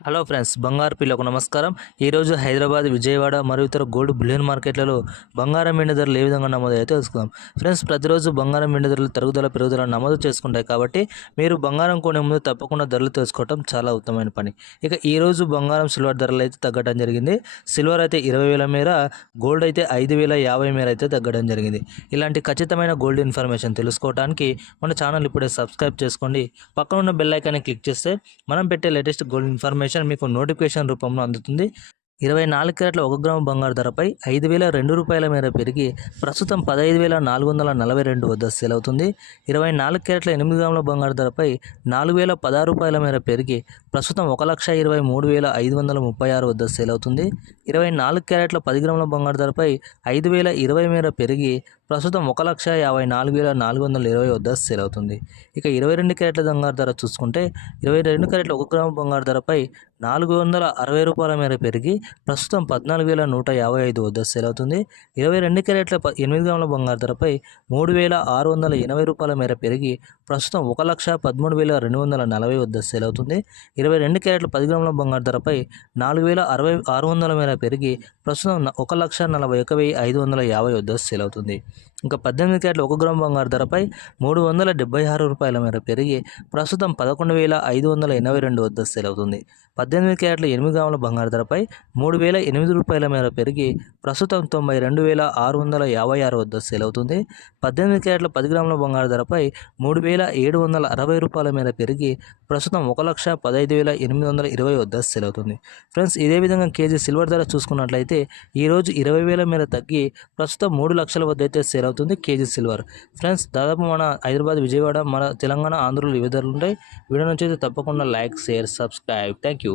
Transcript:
Hello friends, బంగారు పిల్లకు నమస్కారం. ఈరోజు హైదరాబాద్, విజయవాడ మరియు ఇతర గోల్డ్ బులియన్ మార్కెట్లలో బంగారం వెండి ధరలు ఏ విధంగా నమోదయ్యాయో తెలుసుకుందాం. ఫ్రెండ్స్, ప్రతిరోజు బంగారం వెండి ధరలు తరుగుదల పెరుగుదల నమోదు చేసుకుంటాయి కాబట్టి మీరు బంగారం కొనే ముందు తప్పకుండా ధరలు తెలుసుకోవడం చాలా ఉత్తమమైన పని. ఇక ఈరోజు బంగారం సిల్వర్ ధరలు అయితే తగ్గడం జరిగింది. సిల్వర్ అయితే 20,000 మేర, గోల్డ్ అయితే 5,050 మేర అయితే తగ్గడం జరిగింది. ఇలాంటి ఖచ్చితమైన గోల్డ్ ఇన్ఫర్మేషన్ తెలుసుకోవడానికి మన ఛానల్ ఇప్పుడే సబ్స్క్రైబ్ చేసుకోండి. పక్కన ఉన్న బెల్ ఐకాన్ని క్లిక్ చేస్తే మనం పెట్టే లేటెస్ట్ గోల్డ్ ఇన్ఫర్మేషన్ మీకు నోటిఫికేషన్ రూపంలో అందుతుంది. 24 క్యారెట్ల 1 గ్రాము బంగారు ధరపై 5,002 రూపాయల మేర పెరిగి ప్రస్తుతం 15,442 వద్ద సేల్ అవుతుంది. 24 క్యారెట్ల 8 గ్రాముల బంగారు ధరపై 4,016 రూపాయల మేర పెరిగి ప్రస్తుతం 1,23,536 వద్ద సేల్ అవుతుంది. 24 క్యారెట్ల 10 గ్రాముల బంగారు ధరపై 5,020 మేర పెరిగి ప్రస్తుతం 1,54,420 వద్ద సేల్ అవుతుంది. ఇక 22 క్యారెట్ల బంగారు ధర చూసుకుంటే 22 క్యారెట్ల 1 గ్రాము బంగారు ధరపై 460 రూపాయల మేర పెరిగి ప్రస్తుతం 14,155 వద్ద సేల్ అవుతుంది. 22 క్యారెట్ల 8 గ్రాముల బంగారు ధరపై 3,680 రూపాయల మేర పెరిగి ప్రస్తుతం 1,13,240 వద్ద సేల్ అవుతుంది. 22 క్యారెట్ల 10 గ్రాముల బంగారు ధరపై 4,600 మేర పెరిగి ప్రస్తుతం 1,41,550 వద్ద సేల్ అవుతుంది. ఇంకా 18 క్యారెట్ల 1 గ్రాము బంగారు ధరపై 376 రూపాయల మేర పెరిగి ప్రస్తుతం 11,582 వద్ద సేల్ అవుతుంది. 18 క్యారెట్ల 8 గ్రాముల బంగారు ధరపై 3,008 రూపాయల మేర పెరిగి ప్రస్తుతం 92,656 వద్ద సేల్ అవుతుంది. 18 క్యారెట్ల 10 గ్రాముల బంగారు ధరపై 3,760 రూపాయల మేర పెరిగి ప్రస్తుతం 1,15,820 వద్ద సేల్ అవుతుంది. ఫ్రెండ్స్, ఇదే విధంగా కేజీ సిల్వర్ ధర చూసుకున్నట్లయితే ఈరోజు 20,000 మేర తగ్గి ప్రస్తుతం 3 లక్షల వద్ద అయితే సేల్ అవుతుంది కేజీ సిల్వర్. ఫ్రెండ్స్, దాదాపు మన హైదరాబాద్, విజయవాడ, మన తెలంగాణ, ఆంధ్రలో ఇవే ధరలు ఉంటాయి. వీడియో నుంచి అయితే తప్పకుండా like, share, subscribe. Thank you.